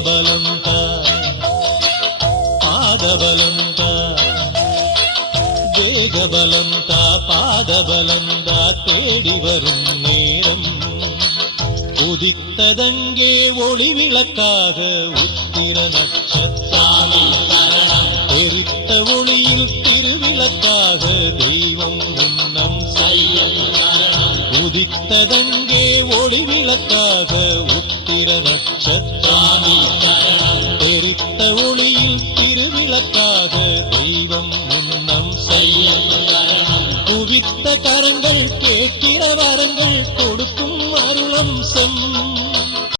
தேகபலந்தா பாதபலந்தா தேகபலந்தா பாதபலந்தா தேடி வரும் நேரம் உதித்ததங்கே ஒளி விளக்காக உத்திர நட்சத்திரம் எரித்த ஒளியில் திருவிளக்காக தெய்வம் உன்னம் உதித்ததங்கே ஒளி விளக்காக உத்திர நட்சத்திரம்